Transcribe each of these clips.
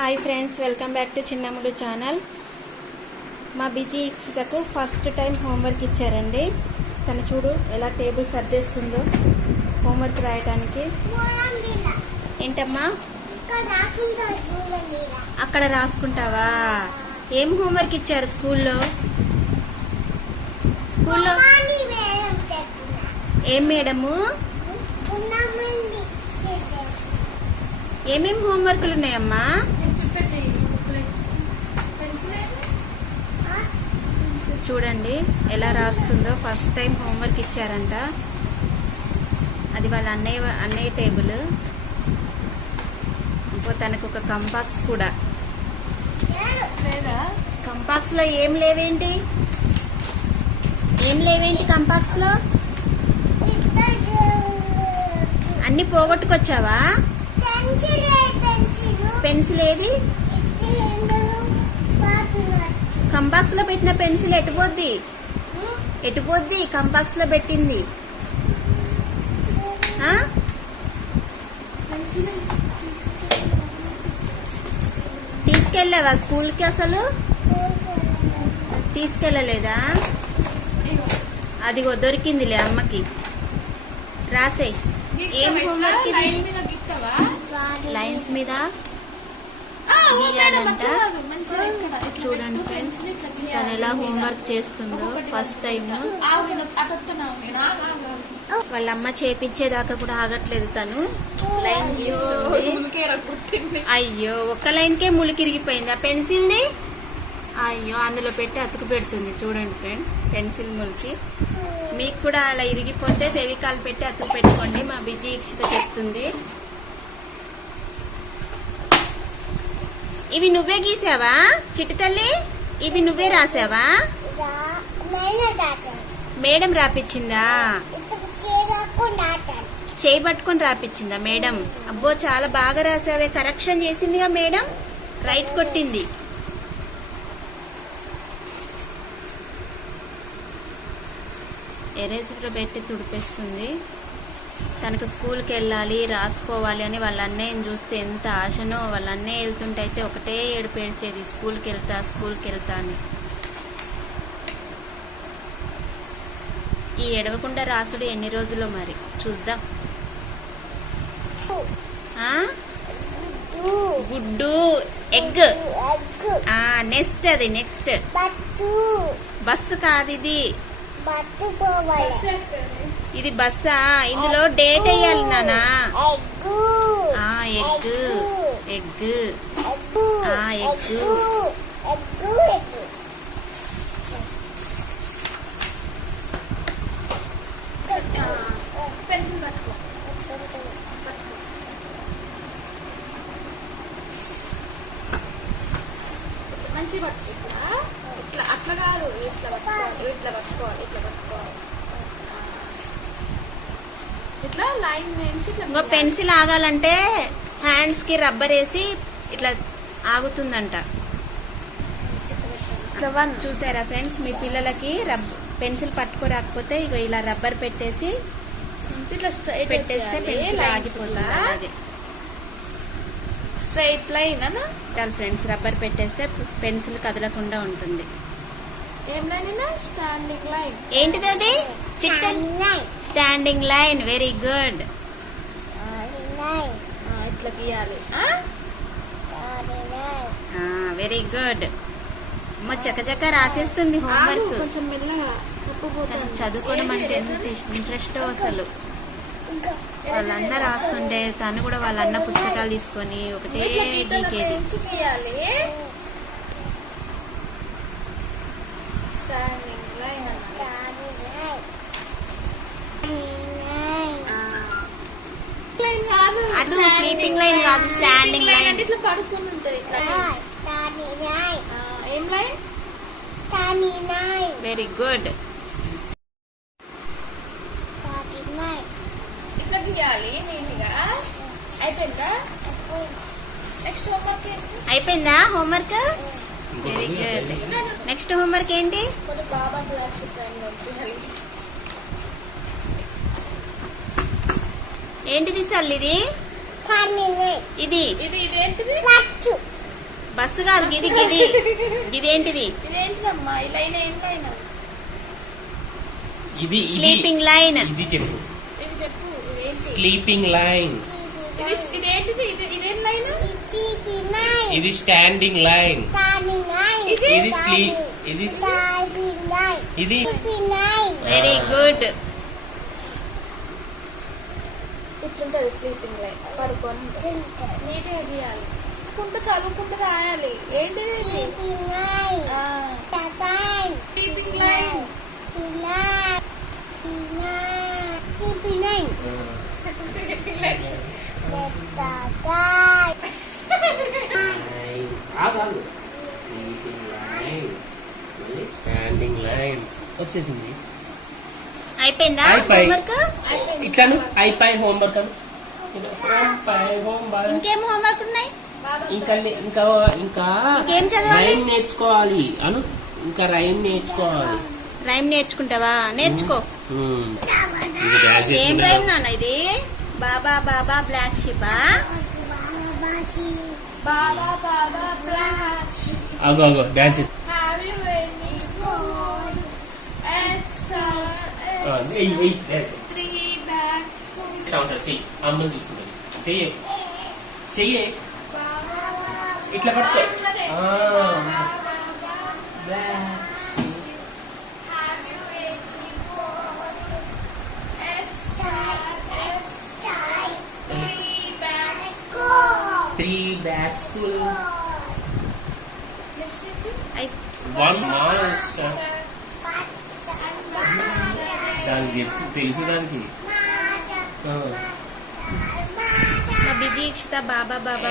Hi friends welcome back to Chinnamudu channel మా బిజీ ఇక్షితకు ఫస్ట్ టైం హోంవర్క్ ఇచ్చారండి. తను చూడు ఎలా టేబుల్ సర్దేస్తుందో హోంవర్క్ రాయడానికి ఏంటమ్మా? అక్కడ రాసుకుంటావా? ఏం హోంవర్క్ ఇచ్చారు స్కూల్లో? స్కూల్లో ఏం మేడము? ఏమేమి హోంవర్క్లు ఉన్నాయమ్మా? చూడండి ఎలా రాస్తుందో. ఫస్ట్ టైం హోంవర్క్ ఇచ్చారంట. అది వాళ్ళ అన్నయ్య అన్నయ్య టేబుల్. ఇంకో తనకు ఒక కంపాక్స్ కూడా. కంపాక్స్లో ఏం లేవేంటి? ఏం లేవేంటి కంపాక్స్లో అన్ని పోగొట్టుకొచ్చావా? పెన్సిల్ ఏది కంపాక్స్లో పెట్టిన పెన్సిల్ ఎటుపోద్ది ఎటుపోద్ది కంపాక్స్లో పెట్టింది? తీసుకెళ్ళావా స్కూల్కి అసలు? తీసుకెళ్ళలేదా? అదిగో దొరికిందిలే అమ్మకి. రాసే ఏం homework ఇది? లైన్స్ మీద? గీయాలంట. చూడండి ఫ్రెండ్స్ తను ఎలా హోంవర్క్ చేస్తుందో ఫస్ట్ టైం వాళ్ళ అమ్మ చేపించేదాకా కూడా ఆగట్లేదు తను. లైన్ గీస్తుంది అయ్యో ఒక్క లైన్కే ములికిరిగిపోయింది ఆ పెన్సిల్ది? అయ్యో అందులో పెట్టి అతుకు పెడుతుంది. చూడండి ఫ్రెండ్స్ పెన్సిల్ ములికి మీకు కూడా అలా ఇరిగిపోతే ఫెవికాల్ పెట్టి అతుకు పెట్టుకోండి మా బిజీ ఇక్షిత చెప్తుంది. ఇవి నువ్వే గీసావా? చిట్టి తల్లి ఇవి నువ్వే రాసావా? మేడం రాపిచ్చిందా? చేయి పట్టుకొని రాపిచ్చిందా మేడం? అబ్బో చాలా బాగా రాసావే. కరెక్షన్ చేసిందిగా మేడం? రైట్ కొట్టింది. ఎరేజర్ పెట్టి తుడిపేస్తుంది. తనకు స్కూల్కి వెళ్ళాలి రాసుకోవాలి అని వాళ్ళ అన్నయ్యని చూస్తే ఎంత ఆశనో వాళ్ళ అన్నయ్య వెళ్తుంటే అయితే ఒకటే ఏడుపు ఏడ్చేది స్కూల్కి వెళ్తా స్కూల్కి వెళ్తా అని. ఈ ఎడవకుండా రాసుడు ఎన్ని రోజులో మరి? చూద్దాం. ఆ? గుడ్డు ఎగ్. నెక్స్ట్ అది నెక్స్ట్. బస్సు కాదు ఇది. ఇది బస్సా? ఇందులో డేట్ వేయాలి నానా. ఆ ఎగ్ ఎగ్ ఆ, ఎగ్గు. పెన్సిల్ పట్టుకో మంచి పట్టుకో. ఇట్లా ఇట్లా అట్లా కాదు. ఇట్లా పట్టుకోవాలి ఇట్లా పట్టుకోవాలి ఇట్లా పట్టుకోవాలి ఇట్లా లైన్ వేయించి ఇట్లా ఇంకో పెన్సిల్ ఆగాలంటే హ్యాండ్స్కి రబ్బర్ వేసి ఇట్లా ఆగుతుందంట. చూసారా ఫ్రెండ్స్ మీ పిల్లలకి రబ్ పెన్సిల్ పట్టుకోరాకపోతే ఇగో ఇలా రబ్బర్ పెట్టేసి ఇట్లా స్ట్రైట్ పెట్టేస్తే పెన్సిల్ ఆగిపోతుంది అలాగే. స్ట్రైట్ లైన్ చాలు ఫ్రెండ్స్ రబ్బర్ పెట్టేస్తే పెన్సిల్ కదలకుండా ఉంటుంది. ఏం లైన్ స్టాండింగ్ లైన్ ఏంటిది అది? చిట్ట స్టాండింగ్ లైన్ వెరీ గుడ్ ఇట్లా గీయాలి? వెరీ గుడ్ అమ్మ చకచక రాసేస్తుంది హోంవర్క్ కొంచెం మెల్లగా తప్పిపోతాను చదువుకోవడం అంటే ఎంత ఇంట్రెస్ట్ అసలు. వాళ్ళ అన్న రాస్తుంటే తను కూడా వాళ్ళ అన్న పుస్తకాలు తీసుకొని ఒకటే గీకేది. కాదు sleeping line కాదు, standing line. అంటే ఇట్లా పడుకుని ఉంటుంది ఇట్లా. ఆ, ఏం లైన్ వెరీ గుడ్ ఇట్లా గీయాలి నీట్గా. అయిపోయిందా? నెక్స్ట్ హోంవర్క్ ఏంటి? అయిపోయిందా homework very good next homework ఏంటి? కొద్ది బాబా పంపించాలి ఏంటిది తల్లిది? ఇది. ఇది ఇదేంటిది? బస్సు కాదు గిది గిది. ఇదేంటిది ఇదేంటిదమ్మా? ఈ లైన్ ఏం లైన్? ఇది ఇది. స్లీపింగ్ లైన్ ఇది చెప్పు. స్లీపింగ్ లైన్ ఇది ఇదేంటిది? ఇది ఇదేం లైన్? ఇది స్టాండింగ్ లైన్ ఇది? ఇది స్లీప్ ఇది ఇది వెరీ గుడ్ ఇట్లుంటది స్లీపింగ్ లైన్ పడుకొని నీట్గా గీయాలి. చదువుకుంటూ చదువుకుంటూ రాయాలి. ఏంటిది sleeping line sleeping line standing line వచ్చేసింది. అయిపోయిందా అయిపోయి. హోంవర్క్ ఇట్లాను అయిపోయి హోంవర్క్ అను. అయిపోయి హోంవర్క్ ఇంకేం హోంవర్క్ ఉన్నాయి? ఇంకా ఇంకా ఇంకా ఇంకేం చదవాలి? రైమ్ నేర్చుకోవాలి అను. ఇంకా రైమ్ నేర్చుకోవాలి. రైమ్ నేర్చుకుంటావా? నేర్చుకో. డాన్స్ ఏం. రైమ్ నాన్న ఇది? బాబా బాబా బ్లాక్ షిపా బాబా బాబా బ్లాక్ ఆగు ఆగు డాన్స్ ఆ, R ఎయ్, ఎయ్, డాన్స్. ఇట్లా ఉంటుంది చెయ్యి. అమ్మని చూసుకుంటుంది చెయ్యి. చెయ్యి. ఇట్లా పట్టుకో. ఆ. Have you any phone? దానికి చెప్పు తెలుసు దానికి బాబా బాబా.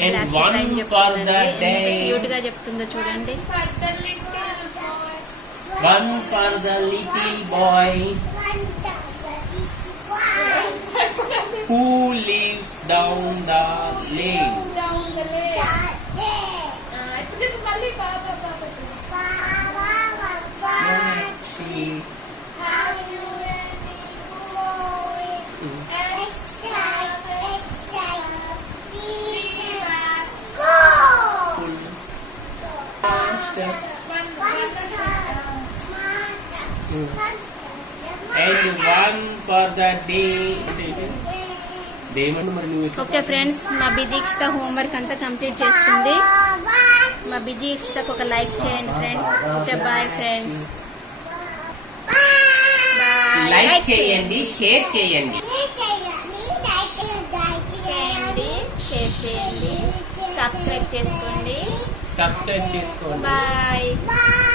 క్యూట్గా చెప్తుందో చూడండి For the little boy. Down the lane Down the one for the day okay friends మా బిదీక్షిత హోంవర్క్ అంతా కంప్లీట్ చేసుకుంది. మా బిదీక్షితకు ఒక లైక్ చేయండి friends okay bye friends like చేయండి షేర్ చేయండి. షేర్ చేయండి సబ్స్క్రైబ్ చేసుకోండి. సబ్స్క్రైబ్ చేసుకోండి. Bye Bye.